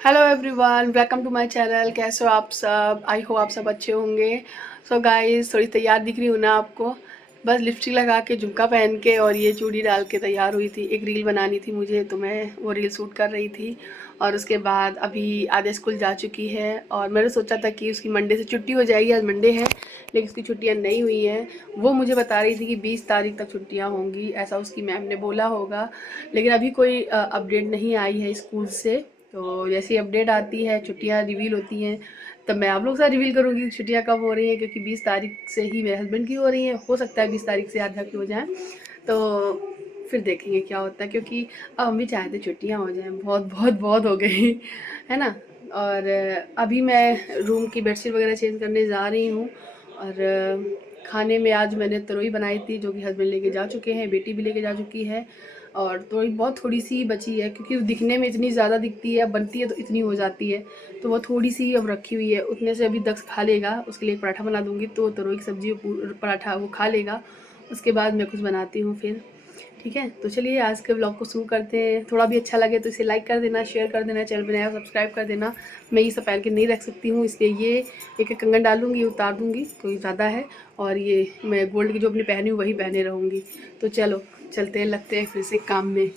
Hello everyone, welcome to my channel. कैसे हो आप सब? आई होप आप सब अच्छे होंगे। सो गाइस, थोड़ी तैयार दिख रही हूँ ना आपको? बस लिपस्टिक लगा के, झुमका पहन के और ये चूड़ी डाल के तैयार हुई थी। एक रील बनानी थी मुझे, तो मैं वो रील शूट कर रही थी। और उसके बाद अभी आधे स्कूल जा चुकी है और मैंने सोचा था कि उसकी मंडे से छुट्टी हो जाएगी। आज मंडे है लेकिन उसकी छुट्टियां नहीं हुई हैं। वो मुझे बता रही थी कि 20 तारीख तक छुट्टियां होंगी, ऐसा उसकी मैम ने बोला होगा। लेकिन अभी कोई अपडेट नहीं आई है स्कूल से। तो जैसी अपडेट आती है, छुट्टियां रिवील होती हैं, तब मैं आप लोग से रिवील करूँगी कि छुट्टियां कब हो रही हैं। क्योंकि 20 तारीख से ही मेरे हस्बैंड की हो रही हैं, हो सकता है 20 तारीख से आधा की हो जाए। तो फिर देखेंगे क्या होता है, क्योंकि अब हम भी चाहते छुट्टियां हो जाएं। बहुत बहुत बहुत हो गई है ना। और अभी मैं रूम की बेडशीट वगैरह चेंज करने जा रही हूँ। और खाने में आज मैंने तरोई बनाई थी, जो कि हस्बैंड लेके जा चुके हैं, बेटी भी लेके जा चुकी है। और थोड़ी सी बची है, क्योंकि दिखने में इतनी ज़्यादा दिखती है, बनती है तो इतनी हो जाती है। तो वो थोड़ी सी अब रखी हुई है, उतने से अभी दक्ष खा लेगा। उसके लिए एक पराठा बना दूंगी, तो तरोई की सब्जी पराठा वो खा लेगा। उसके बाद मैं कुछ बनाती हूँ फिर। ठीक है, तो चलिए आज के ब्लॉग को शुरू करते हैं। थोड़ा भी अच्छा लगे तो इसे लाइक कर देना, शेयर कर देना, चैनल पर नया सब्सक्राइब कर देना। मैं ये सब पहन के नहीं रख सकती हूँ, इसलिए ये एक एक कंगन डालूंगी, उतार दूंगी, कोई ज़्यादा है। और ये मैं गोल्ड की जो अपनी पहनी हूँ वही पहने रहूँगी। तो चलो चलते हैं, लगते हैं फिर से काम में।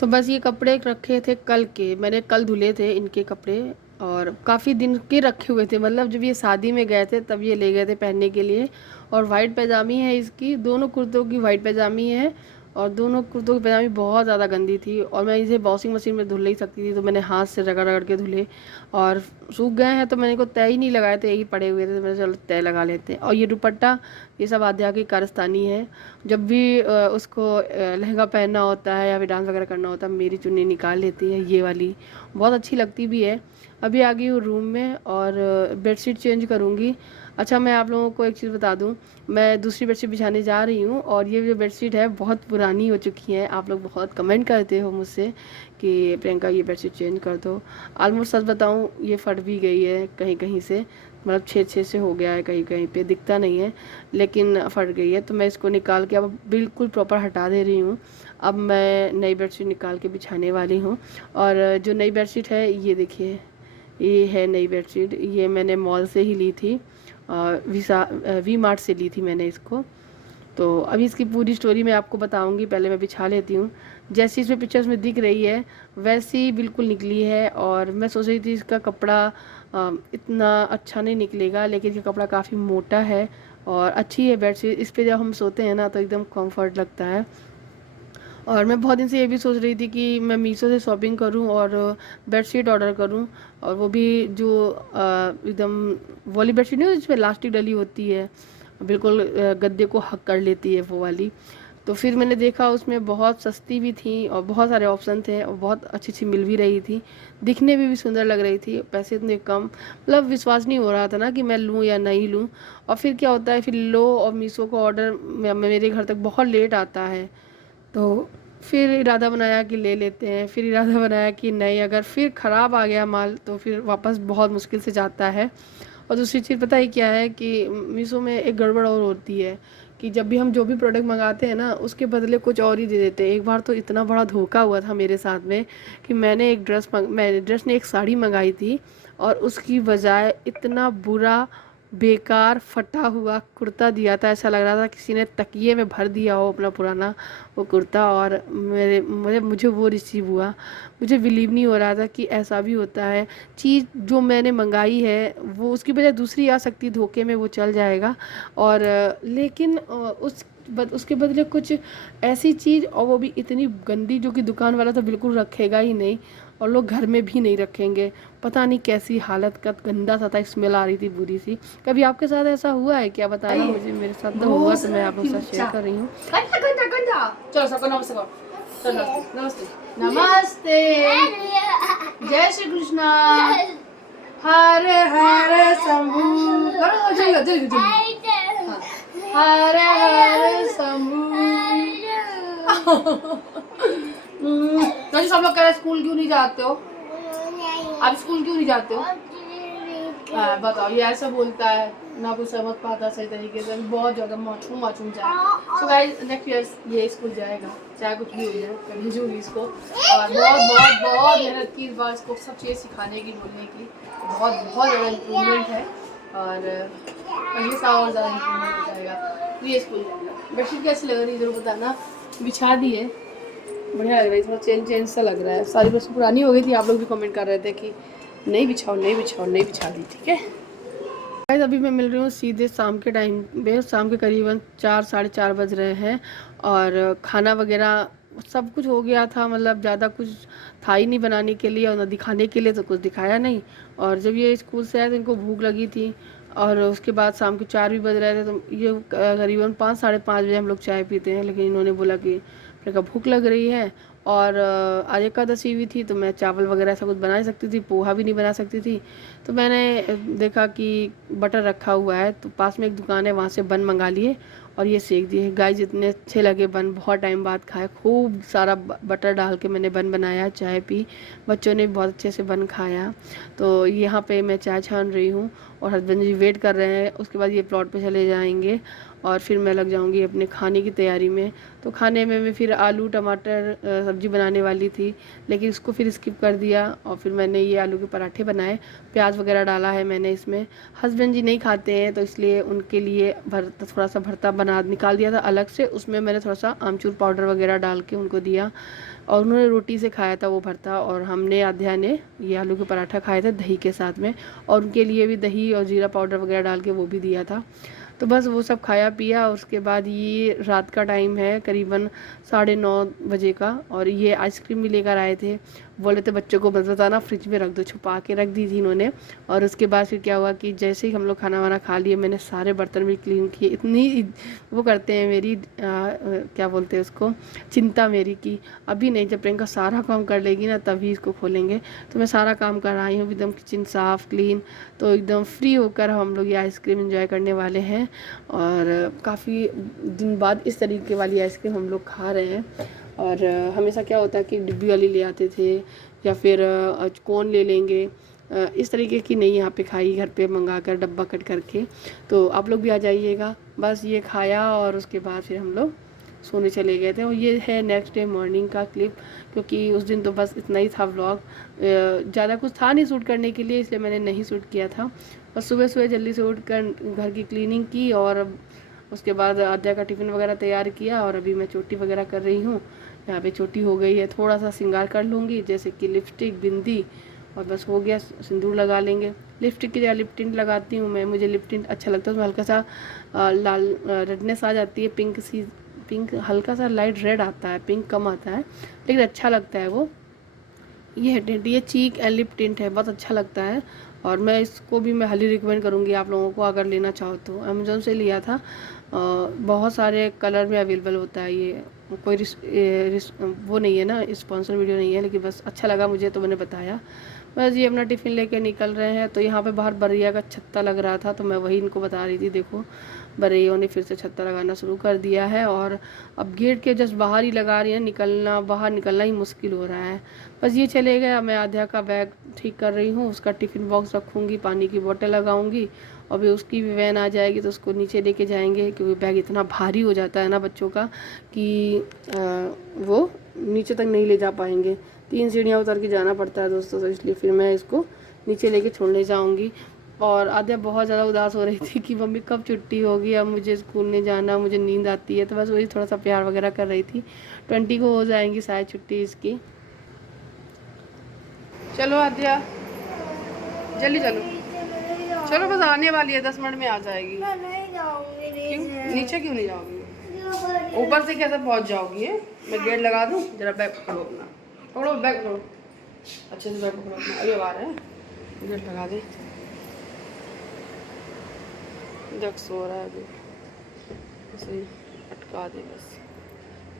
तो बस ये कपड़े रखे थे कल के, मैंने कल धुले थे इनके कपड़े। और काफ़ी दिन के रखे हुए थे, मतलब जब ये शादी में गए थे तब ये ले गए थे पहनने के लिए। और वाइट पैजामी है इसकी, दोनों कुर्तों की वाइट पैजामी है। और दोनों कुर्तों की पैजामी बहुत ज़्यादा गंदी थी और मैं इसे वॉशिंग मशीन में धुल नहीं सकती थी, तो मैंने हाथ से रगड़ रगड़ के धुले। और सूख गए हैं तो मैंने को तय ही नहीं लगाए थे, यही पड़े हुए थे, तो मैंने चलो तय लगा लेते हैं। और ये दुपट्टा, ये सब आध्या की कारस्तानी है। जब भी उसको लहंगा पहनना होता है या फिर डांस वगैरह करना होता है, मेरी चुन्नी निकाल लेती है ये वाली, बहुत अच्छी लगती भी है। अभी आ गई हूँ रूम में और बेडशीट चेंज करूँगी। अच्छा, मैं आप लोगों को एक चीज़ बता दूँ, मैं दूसरी बेडशीट बिछाने जा रही हूँ और ये जो बेडशीट है बहुत पुरानी हो चुकी है। आप लोग बहुत कमेंट करते हो मुझसे कि प्रियंका ये बेडशीट चेंज कर दो। ऑलमोस्ट सच बताऊँ, ये फट भी गई है कहीं कहीं से, मतलब छः छः से हो गया है, कहीं कहीं पे दिखता नहीं है लेकिन फट गई है। तो मैं इसको निकाल के अब बिल्कुल प्रॉपर हटा दे रही हूँ। अब मैं नई बेडशीट निकाल के बिछाने वाली हूँ। और जो नई बेडशीट है ये देखिए, ये है नई बेडशीट, ये मैंने मॉल से ही ली थी, वी मार्ट से ली थी मैंने इसको। तो अभी इसकी पूरी स्टोरी मैं आपको बताऊंगी, पहले मैं बिछा लेती हूँ। जैसी इसमें पिक्चर्स में दिख रही है वैसी बिल्कुल निकली है। और मैं सोच रही थी इसका कपड़ा इतना अच्छा नहीं निकलेगा, लेकिन ये कपड़ा काफ़ी मोटा है और अच्छी है बेडशीट। इस पे जब हम सोते हैं ना तो एकदम कंफर्ट लगता है। और मैं बहुत दिन से ये भी सोच रही थी कि मैं मीशो से शॉपिंग करूं और बेडशीट ऑर्डर करूं। और वो भी जो एकदम वाली बेडशीट नहीं, जिसमें इलास्टिक डली होती है, बिल्कुल गद्दे को हक कर लेती है वो वाली। तो फिर मैंने देखा उसमें बहुत सस्ती भी थी और बहुत सारे ऑप्शन थे और बहुत अच्छी अच्छी मिल भी रही थी, दिखने में भी सुंदर लग रही थी, पैसे इतने कम, मतलब विश्वास नहीं हो रहा था ना कि मैं लूँ या नहीं लूँ। और फिर क्या होता है, फिर लो और मीशो का ऑर्डर मेरे घर तक बहुत लेट आता है। तो फिर इरादा बनाया कि ले लेते हैं, फिर इरादा बनाया कि नहीं, अगर फिर ख़राब आ गया माल तो फिर वापस बहुत मुश्किल से जाता है। और दूसरी चीज़ पता ही क्या है कि मीशो में एक गड़बड़ और होती है कि जब भी हम जो भी प्रोडक्ट मंगाते हैं ना, उसके बदले कुछ और ही दे देते हैं। एक बार तो इतना बड़ा धोखा हुआ था मेरे साथ में कि मैंने एक साड़ी मंगाई थी और उसकी बजाय इतना बुरा बेकार फटा हुआ कुर्ता दिया था। ऐसा लग रहा था किसी ने तकिए में भर दिया हो अपना पुराना वो कुर्ता। और मुझे वो रिसीव हुआ, मुझे बिलीव नहीं हो रहा था कि ऐसा भी होता है। चीज़ जो मैंने मंगाई है वो उसकी बजाय दूसरी आ सकती, धोखे में वो चल जाएगा। और लेकिन उसके बदले कुछ ऐसी चीज़, और वो भी इतनी गंदी, जो कि दुकान वाला तो बिल्कुल रखेगा ही नहीं और लोग घर में भी नहीं रखेंगे। पता नहीं कैसी हालत का, गंदा सा था, स्मेल आ रही थी बुरी सी। कभी आपके साथ ऐसा हुआ है क्या? बताना मुझे, मेरे साथ तो हुआ, तो मैं आप लोगों के साथ शेयर कर रही हूँ। चलो सबको नमस्ते करो। चलो नमस्ते। नमस्ते, जय श्री कृष्णा, हरे हरे शंभू, करो जल्दी जल्दी जल्दी। हरे हरे शंभू। तो सब लोग कह रहे स्कूल क्यों नहीं जाते हो? आप स्कूल क्यों नहीं जाते हो? बताओ, ये ऐसा बोलता है ना, कुछ समझ पाता सही तरीके से, बहुत ज़्यादा मासूम जाए। सो गाइस नेक्स्ट ईयर ये स्कूल जाएगा, चाहे कुछ भी हो जाए, मैं भेजूँगी इसको। और बहुत मेहनत की इस बार इसको सब चीज़ सिखाने की, बोलने की, बहुत ज़्यादा इम्प्रूवमेंट है। और अगले साल और ज़्यादा इम्प्रूवमेंट हो जाएगा, तो ये स्कूल जाएगा। बेडशीट कैसी लग रही है ज़रूर बताना। बिछा दी है, बढ़िया लग रहा है, थोड़ा चेंज सा लग रहा है। सारी बस पुरानी हो गई थी, आप लोग भी कमेंट कर रहे थे कि नहीं बिछा दी। ठीक है गाइस, अभी मैं मिल रही हूँ सीधे शाम के टाइम पे, शाम के करीबन 4 साढ़े 4 बज रहे हैं। और खाना वगैरह सब कुछ हो गया था, मतलब ज़्यादा कुछ था ही नहीं बनाने के लिए और ना दिखाने के लिए, तो कुछ दिखाया नहीं। और जब ये स्कूल से आए तो इनको भूख लगी थी, और उसके बाद शाम के 4 भी बज रहे थे, तो ये करीबन 5 साढ़े 5 बजे हम लोग चाय पीते हैं। लेकिन इन्होंने बोला कि मेरे को भूख लग रही है, और आज एकादशी भी थी, तो मैं चावल वगैरह ऐसा कुछ बना ही सकती थी, पोहा भी नहीं बना सकती थी। तो मैंने देखा कि बटर रखा हुआ है, तो पास में एक दुकान है, वहाँ से बन मंगा लिए और ये सेक दिए। गाइस इतने अच्छे लगे बन, बहुत टाइम बाद खाए, खूब सारा बटर डाल के मैंने बन बनाया, चाय पी, बच्चों ने भी बहुत अच्छे से बन खाया। तो यहाँ पे मैं चाय छान रही हूँ और हस्बैंड जी वेट कर रहे हैं। उसके बाद ये प्लॉट पे चले जाएंगे और फिर मैं लग जाऊंगी अपने खाने की तैयारी में। तो खाने में मैं फिर आलू टमाटर सब्जी बनाने वाली थी, लेकिन उसको फिर स्किप कर दिया और फिर मैंने ये आलू के पराठे बनाए, प्याज वगैरह डाला है मैंने इसमें। हस्बैंड जी नहीं खाते हैं, तो इसलिए उनके लिए थोड़ा सा भरता बना निकाल दिया था अलग से, उसमें मैंने थोड़ा सा आमचूर पाउडर वगैरह डाल के उनको दिया, और उन्होंने रोटी से खाया था वो भरता, और हमने आध्या ने ये आलू के पराठा खाए थे दही के साथ में, और उनके लिए भी दही और जीरा पाउडर वगैरह डाल के वो भी दिया था। तो बस वो सब खाया पिया। उसके बाद ये रात का टाइम है करीबन 9:30 बजे का, और ये आइसक्रीम भी लेकर आए थे, बोले थे बच्चों को मत बताना, फ्रिज में रख दो, छुपा के रख दी थी इन्होंने। और उसके बाद फिर क्या हुआ कि जैसे ही हम लोग खाना वाना खा लिए, मैंने सारे बर्तन भी क्लीन किए। इतनी वो करते हैं मेरी क्या बोलते हैं उसको, चिंता मेरी की अभी नहीं, जब प्रियंका सारा काम कर लेगी ना तभी इसको खोलेंगे। तो मैं सारा काम कर रही हूँ, एकदम किचन साफ़ क्लीन, तो एकदम फ्री होकर हम लोग ये आइसक्रीम एंजॉय करने वाले हैं। और काफ़ी दिन बाद इस तरीके वाली आइसक्रीम हम लोग खा रहे हैं। और हमेशा क्या होता है कि डिब्बी वाली ले आते थे, या फिर कोन ले लेंगे, इस तरीके की नहीं यहाँ पे खाई, घर पे मंगा कर डब्बा कट करके। तो आप लोग भी आ जाइएगा। बस ये खाया और उसके बाद फिर हम लोग सोने चले गए थे। और ये है नेक्स्ट डे मॉर्निंग का क्लिप, क्योंकि उस दिन तो बस इतना ही था व्लॉग, ज़्यादा कुछ था नहीं शूट करने के लिए, इसलिए मैंने नहीं शूट किया था। बस सुबह जल्दी से उठ कर घर की क्लीनिंग की, और उसके बाद आद्या का टिफ़िन वगैरह तैयार किया, और अभी मैं चोटी वगैरह कर रही हूँ। यहाँ पे चोटी हो गई है, थोड़ा सा श्रृंगार कर लूँगी, जैसे कि लिपस्टिक बिंदी, और बस हो गया, सिंदूर लगा लेंगे। लिपस्टिक की जगह लिप टिंट लगाती हूँ मैं, मुझे लिप टिंट अच्छा लगता है, उसमें हल्का सा लाल रेडनेस आ जाती है, पिंक हल्का सा लाइट रेड आता है, पिंक कम आता है, लेकिन अच्छा लगता है वो। ये है टिंट, ये चीक एंड लिप टिंट है, बहुत अच्छा लगता है। और मैं इसको भी मैं हाईली रिकमेंड करूँगी आप लोगों को, अगर लेना चाहो तो। अमेज़ोन से लिया था, बहुत सारे कलर में अवेलेबल होता है ये, कोई वो नहीं है ना, स्पॉन्सर वीडियो नहीं है, लेकिन बस अच्छा लगा मुझे तो मैंने बताया। बस ये अपना टिफ़िन लेके निकल रहे हैं। तो यहाँ पे बाहर बरैया का छत्ता लग रहा था, तो मैं वही इनको बता रही थी, देखो बरैयों ने फिर से छत्ता लगाना शुरू कर दिया है, और अब गेट के जस्ट बाहर ही लगा रही है, बाहर निकलना ही मुश्किल हो रहा है। बस ये चले गया, मैं आध्या का बैग ठीक कर रही हूँ, उसका टिफ़िन बॉक्स रखूँगी, पानी की बोतल लगाऊँगी, और फिर उसकी भी वैन आ जाएगी तो उसको नीचे लेके जाएंगे, क्योंकि बैग इतना भारी हो जाता है ना बच्चों का कि वो नीचे तक नहीं ले जा पाएंगे, 3 सीढ़ियाँ उतर के जाना पड़ता है दोस्तों। तो इसलिए फिर मैं इसको नीचे लेके छोड़ने जाऊँगी। और आद्या बहुत ज़्यादा उदास हो रही थी कि मम्मी कब छुट्टी होगी, अब मुझे स्कूल नहीं जाना, मुझे नींद आती है। तो बस वही थोड़ा सा प्यार वगैरह कर रही थी। 20 को हो जाएंगी शायद छुट्टी इसकी। चलो आद्या जल्दी चलो, चलो बस आने वाली है, 10 मिनट में आ जाएगी। क्यों नीचे क्यों नहीं जाओगी, ऊपर से कैसे पहुंच जाओगी? मैं गेट लगा दूं, जरा बैग पकड़ो अपना, पकड़ो बैग पकड़ो अच्छे से, बैग पकड़ो अपना, अभी आ रहे हैं, गेट लगा दे। जग सो रहा है अभी, ऐसे ही अटका दे बस।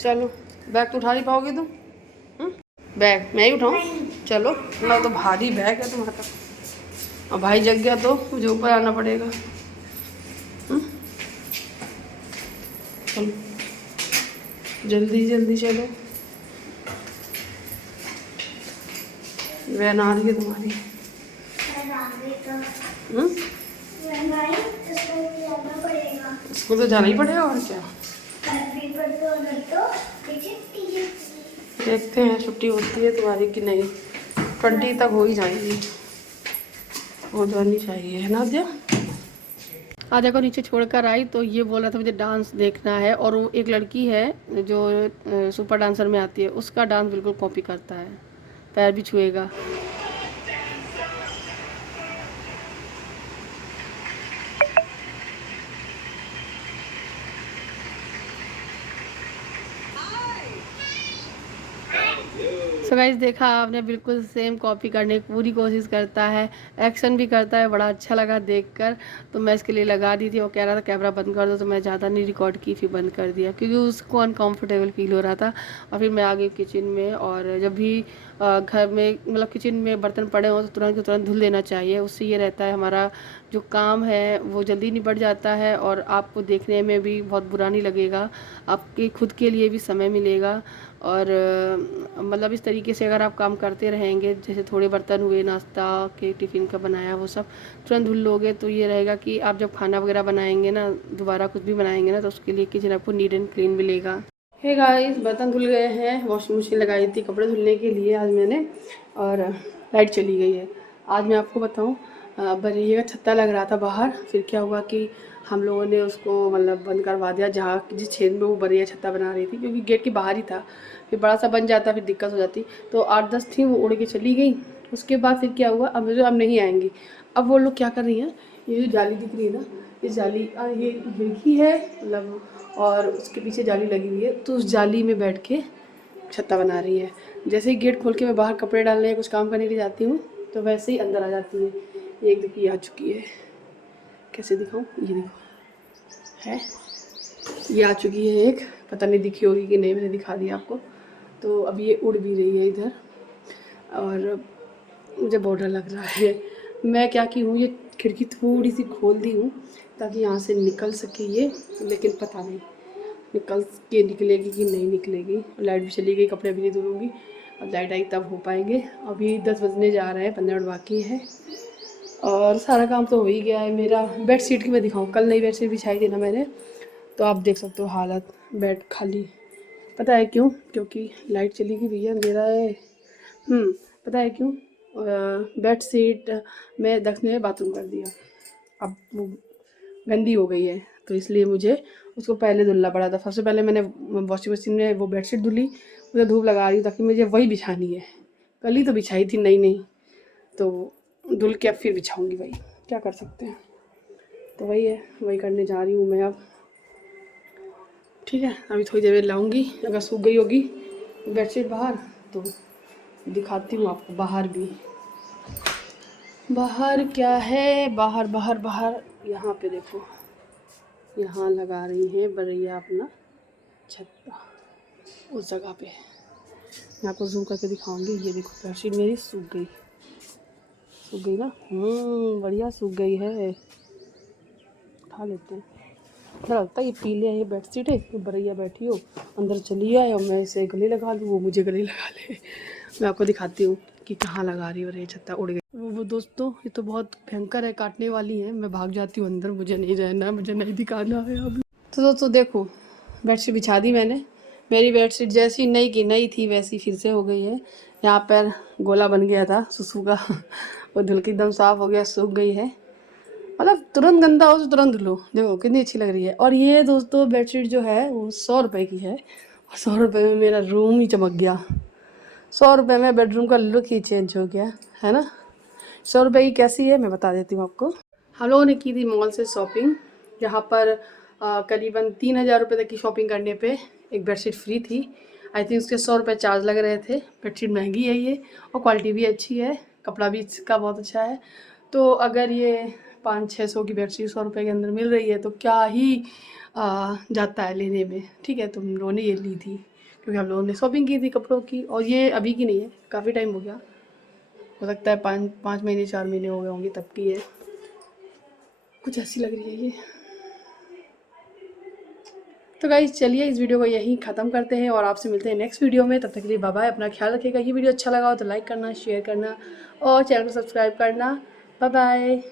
चलो बैग तो उठा नहीं पाओगे तुम? बैग मैं ही उठाऊँ? चलो ना, तो भारी बैग है तुम्हारा, और भाई जग गया तो मुझे ऊपर आना पड़ेगा। चलो जल्दी जल्दी चलो, वैन आ रही है तुम्हारी। स्कूल तो जाना ही पड़ेगा और क्या। देखते हैं छुट्टी होती है तुम्हारी कि नहीं। 20 तक हो ही जाएगी, हो जानी चाहिए, है ना दिया। आद्या को नीचे छोड़कर आई तो ये बोल रहा था मुझे डांस देखना है, और वो एक लड़की है जो सुपर डांसर में आती है, उसका डांस बिल्कुल कॉपी करता है, पैर भी छुएगा। सो गाइस देखा आपने, बिल्कुल सेम कॉपी करने की पूरी कोशिश करता है, एक्शन भी करता है, बड़ा अच्छा लगा देखकर। तो मैं इसके लिए लगा दी थी, वो कह रहा था कैमरा बंद कर दो, तो मैं ज़्यादा नहीं रिकॉर्ड की, फिर बंद कर दिया क्योंकि उसको अनकंफर्टेबल फील हो रहा था। और फिर मैं आ गई किचन में, और जब भी घर में मतलब किचन में बर्तन पड़े हों तो तुरंत के तुरंत धुल देना चाहिए। उससे ये रहता है हमारा जो काम है वो जल्दी निपट जाता है, और आपको देखने में भी बहुत बुरा नहीं लगेगा, आपके खुद के लिए भी समय मिलेगा। और मतलब इस तरीके से अगर आप काम करते रहेंगे, जैसे थोड़े बर्तन हुए नाश्ता के टिफ़िन का बनाया वो सब तुरंत धुल लोगे, तो ये रहेगा कि आप जब खाना वगैरह बनाएंगे ना, दोबारा कुछ भी बनाएंगे ना, तो उसके लिए किचन आपको नीट एंड क्लीन मिलेगा। हे गाइस, बर्तन धुल गए हैं, वॉशिंग मशीन लगाई थी कपड़े धुलने के लिए आज मैंने, और लाइट चली गई है। आज मैं आपको बताऊँ, बरैया का छत्ता लग रहा था बाहर, फिर क्या हुआ कि हम लोगों ने उसको मतलब बंद करवा दिया, जहाँ जिस छेद में वो बरैया छत्ता बना रही थी, क्योंकि गेट के बाहर ही था, फिर बड़ा सा बन जाता, फिर दिक्कत हो जाती। तो 8-10 थी, वो उड़ के चली गई। उसके बाद फिर क्या हुआ, अब नहीं आएंगी। अब वो लोग क्या कर रही हैं, ये जो जाली दिख रही है ना, ये जाली ये खिड़की है मतलब, और उसके पीछे जाली लगी हुई है, तो उस जाली में बैठ के छत्ता बना रही है। जैसे ही गेट खोल के मैं बाहर कपड़े डालने या कुछ काम करने के लिए जाती हूँ, तो वैसे ही अंदर आ जाती है। ये एक देखिए आ चुकी है, कैसे दिखाऊँ, ये देखो है, ये आ चुकी है एक, पता नहीं दिखी होगी कि नहीं, मैंने दिखा दिया आपको। तो अब ये उड़ भी रही है इधर, और मुझे बहुत डर लग रहा है। मैं क्या की हूँ, ये खिड़की थोड़ी सी खोल दी हूँ ताकि यहाँ से निकल सके ये, लेकिन पता नहीं निकल के निकलेगी कि नहीं निकलेगी। लाइट भी चली गई, कपड़े भी नहीं धुलूँगी, अब लाइट आई तब हो पाएंगे। अभी 10 बजने जा रहे हैं, 15 मिनट बाकी है, और सारा काम तो हो ही गया है मेरा। बेड शीट की मैं दिखाऊँ, कल नई बेड शीट बिछाई थी ना मैंने, तो आप देख सकते हो हालत, बेड खाली। पता है क्यों? क्योंकि लाइट चली गई, भैया अंधेरा है। पता है क्यों? बेड शीट में दक्षिण में बाथरूम कर दिया, अब वो गंदी हो गई है, तो इसलिए मुझे उसको पहले धुलना पड़ा था। सबसे पहले मैंने वॉशिंग मशीन में वो बेडशीट धुली, उसे धूप लगा रही हूँ ताकि मुझे वही बिछानी है। कल ही तो बिछाई थी नई नई, तो धुल के अब फिर बिछाऊँगी वही, क्या कर सकते हैं। तो वही है, वही करने जा रही हूँ मैं अब। ठीक है, अभी थोड़ी देर में लाऊंगी, अगर सूख गई होगी बेडशीट बाहर तो दिखाती हूँ आपको। बाहर भी, बाहर क्या है, बाहर बाहर बाहर यहाँ पे देखो, यहाँ लगा रही हैं बरैया अपना छत्ता, उस जगह पे मैं आपको जूम करके दिखाऊंगी। ये देखो बेडशीट मेरी सूख गई ना, बढ़िया सूख गई है। उठा लेते हैं, मुझे लगता है ये पीले ये बेडशीट है, इसमें बरैया बैठी हो, अंदर चली आए और मैं इसे गले लगा लूँ, वो मुझे गले लगा ले। मैं आपको दिखाती हूँ कि कहाँ लगा रही है, छत्ता उड़ गई। वो दोस्तों, ये तो बहुत भयंकर है, काटने वाली है, मैं भाग जाती हूँ अंदर, मुझे नहीं रहना, मुझे नहीं दिखाना है अभी। तो दोस्तों देखो, बेडशीट बिछा दी मैंने, मेरी बेडशीट जैसी नई की नई थी वैसी फिर से हो गई है। यहाँ पर गोला बन गया था सुसु का, वो धुल के एकदम साफ़ हो गया, सूख गई है। मतलब तुरंत गंदा हो तो तुरंत धुलो, देखो कितनी अच्छी लग रही है। और ये दोस्तों बेडशीट जो है वो 100 रुपये की है, और 100 रुपये में मेरा रूम ही चमक गया। 100 रुपये में बेडरूम का लुक ही चेंज हो गया, है ना। 100 रुपये की कैसी है मैं बता देती हूँ आपको। हम लोगों ने की थी मॉल से शॉपिंग, जहाँ पर करीबन 3000 रुपये तक की शॉपिंग करने पे एक बेडशीट फ्री थी। आई थिंक उसके 100 रुपये चार्ज लग रहे थे। बेडशीट महंगी है ये, और क्वालिटी भी अच्छी है, कपड़ा भी इसका बहुत अच्छा है। तो अगर ये 500-600 की बेडशीट 100 रुपये के अंदर मिल रही है तो क्या ही जाता है लेने में। ठीक है, तो हम लोगों ने ये ली थी क्योंकि हम लोगों ने शॉपिंग की थी कपड़ों की, और ये अभी की नहीं है, काफ़ी टाइम हो गया, हो सकता है 5 महीने 4 महीने हो गए होंगे तब की है। कुछ ऐसी लग रही है ये। तो गाइस चलिए इस वीडियो को यहीं ख़त्म करते हैं, और आपसे मिलते हैं नेक्स्ट वीडियो में। तब तक के लिए बाय बाय, अपना ख्याल रखिएगा। ये वीडियो अच्छा लगा हो तो लाइक करना, शेयर करना, और चैनल को सब्सक्राइब करना। Bye bye.